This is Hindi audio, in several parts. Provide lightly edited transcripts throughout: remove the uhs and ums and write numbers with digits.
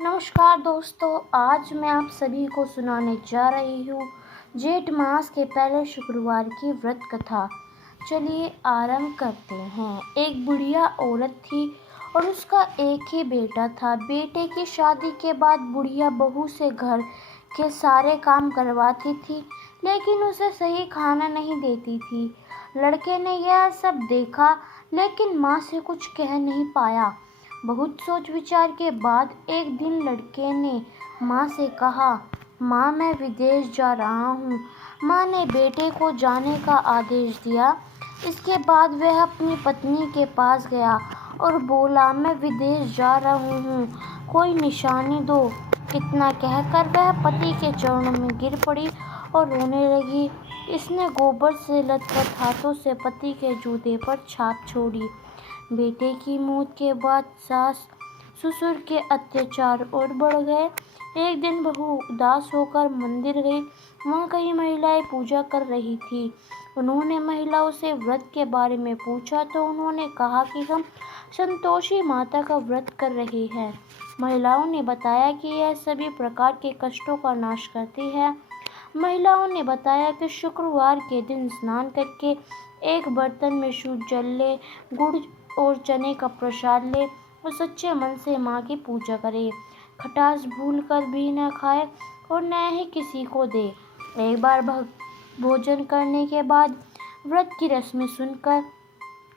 नमस्कार दोस्तों, आज मैं आप सभी को सुनाने जा रही हूँ जेठ मास के पहले शुक्रवार की व्रत कथा। चलिए आरंभ करते हैं। एक बुढ़िया औरत थी और उसका एक ही बेटा था। बेटे की शादी के बाद बुढ़िया बहू से घर के सारे काम करवाती थी, लेकिन उसे सही खाना नहीं देती थी। लड़के ने यह सब देखा, लेकिन माँ से कुछ कह नहीं पाया। बहुत सोच विचार के बाद एक दिन लड़के ने माँ से कहा, माँ मैं विदेश जा रहा हूँ। माँ ने बेटे को जाने का आदेश दिया। इसके बाद वह अपनी पत्नी के पास गया और बोला, मैं विदेश जा रहा हूँ, कोई निशानी दो। इतना कहकर वह पति के चरणों में गिर पड़ी और रोने लगी। इसने गोबर से लथपथ हाथों से पति के जूते पर छाप छोड़ी। बेटे की मौत के बाद सास ससुर के अत्याचार और बढ़ गए। एक दिन बहू उदास होकर मंदिर गई। वहाँ कई महिलाएं पूजा कर रही थी। उन्होंने महिलाओं से व्रत के बारे में पूछा तो उन्होंने कहा कि हम संतोषी माता का व्रत कर रहे हैं। महिलाओं ने बताया कि यह सभी प्रकार के कष्टों का नाश करती है। महिलाओं ने बताया कि शुक्रवार के दिन स्नान करके एक बर्तन में शुद्ध जल ले, गुड़ और चने का प्रसाद ले और सच्चे मन से माँ की पूजा करे। खटास भूल कर भी न खाए और न ही किसी को दे। एक बार भोजन करने के बाद व्रत की रस्में सुनकर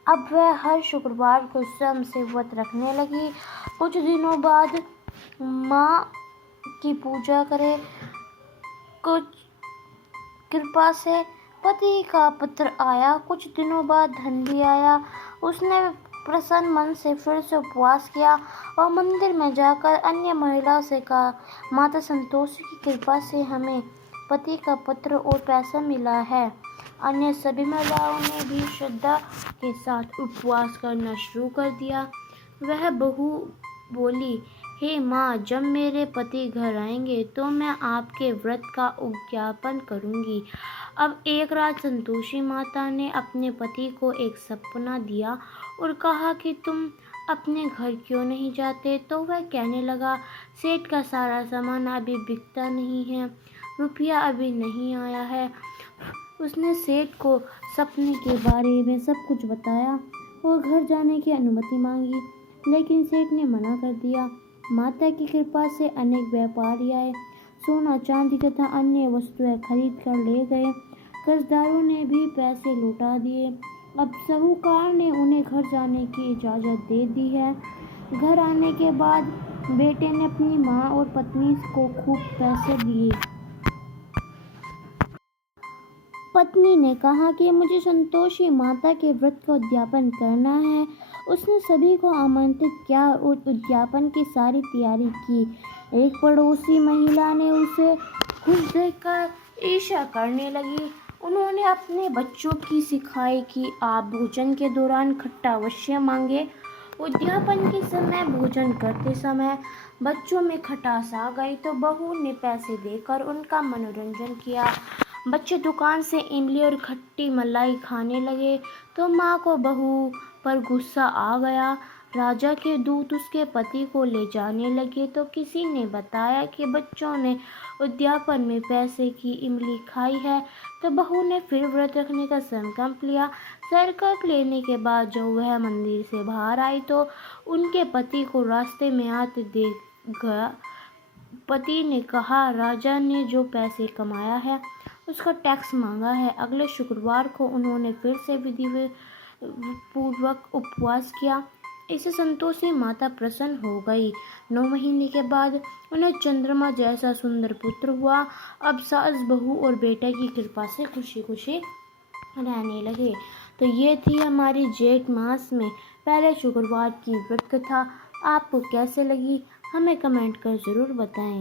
अब वह हर शुक्रवार को स्वयं से व्रत रखने लगी। कुछ दिनों बाद माँ की पूजा करे, कुछ कृपा से पति का पत्र आया। कुछ दिनों बाद धन भी आया। उसने प्रसन्न मन से फिर से उपवास किया और मंदिर में जाकर अन्य महिलाओं से कहा, माता संतोषी की कृपा से हमें पति का पत्र और पैसा मिला है। अन्य सभी महिलाओं ने भी श्रद्धा के साथ उपवास करना शुरू कर दिया। वह बहू बोली, हे माँ, जब मेरे पति घर आएंगे तो मैं आपके व्रत का उद्यापन करूंगी। अब एक रात संतोषी माता ने अपने पति को एक सपना दिया और कहा कि तुम अपने घर क्यों नहीं जाते। तो वह कहने लगा, सेठ का सारा सामान अभी बिकता नहीं है, रुपया अभी नहीं आया है। उसने सेठ को सपने के बारे में सब कुछ बताया और घर जाने की अनुमति मांगी, लेकिन सेठ ने मना कर दिया। माता की कृपा से अनेक व्यापारी आए, सोना चांदी तथा अन्य वस्तुएं खरीद कर ले गए। कर्जदारों ने भी पैसे लौटा दिए। अब साहूकार ने उन्हें घर जाने की इजाज़त दे दी है। घर आने के बाद बेटे ने अपनी माँ और पत्नी को खूब पैसे दिए। पत्नी ने कहा कि मुझे संतोषी माता के व्रत का उद्यापन करना है। उसने सभी को आमंत्रित किया और उद्यापन की सारी तैयारी की। एक पड़ोसी महिला ने उसे खुश देखकर ईर्ष्या करने लगी। उन्होंने अपने बच्चों की सिखाई कि आप भोजन के दौरान खट्टा अवश्य मांगे। उद्यापन के समय भोजन करते समय बच्चों में खटास आ गई तो बहू ने पैसे देकर उनका मनोरंजन किया। बच्चे दुकान से इमली और खट्टी मलाई खाने लगे तो माँ को बहू पर गुस्सा आ गया। राजा के दूत उसके पति को ले जाने लगे तो किसी ने बताया कि बच्चों ने उद्यापन में पैसे की इमली खाई है। तो बहू ने फिर व्रत रखने का संकल्प लिया। संकल्प लेने के बाद जब वह मंदिर से बाहर आई तो उनके पति को रास्ते में आते देख गया। पति ने कहा, राजा ने जो पैसे कमाया है उसका टैक्स मांगा है। अगले शुक्रवार को उन्होंने फिर से विधि पूर्वक उपवास किया। इससे संतोषी माता प्रसन्न हो गई। 9 महीने के बाद उन्हें चंद्रमा जैसा सुंदर पुत्र हुआ। अब सास बहू और बेटे की कृपा से खुशी खुशी रहने लगे। तो ये थी हमारी जेठ मास में पहले शुक्रवार की व्रत कथा। आपको कैसे लगी हमें कमेंट कर ज़रूर बताएं।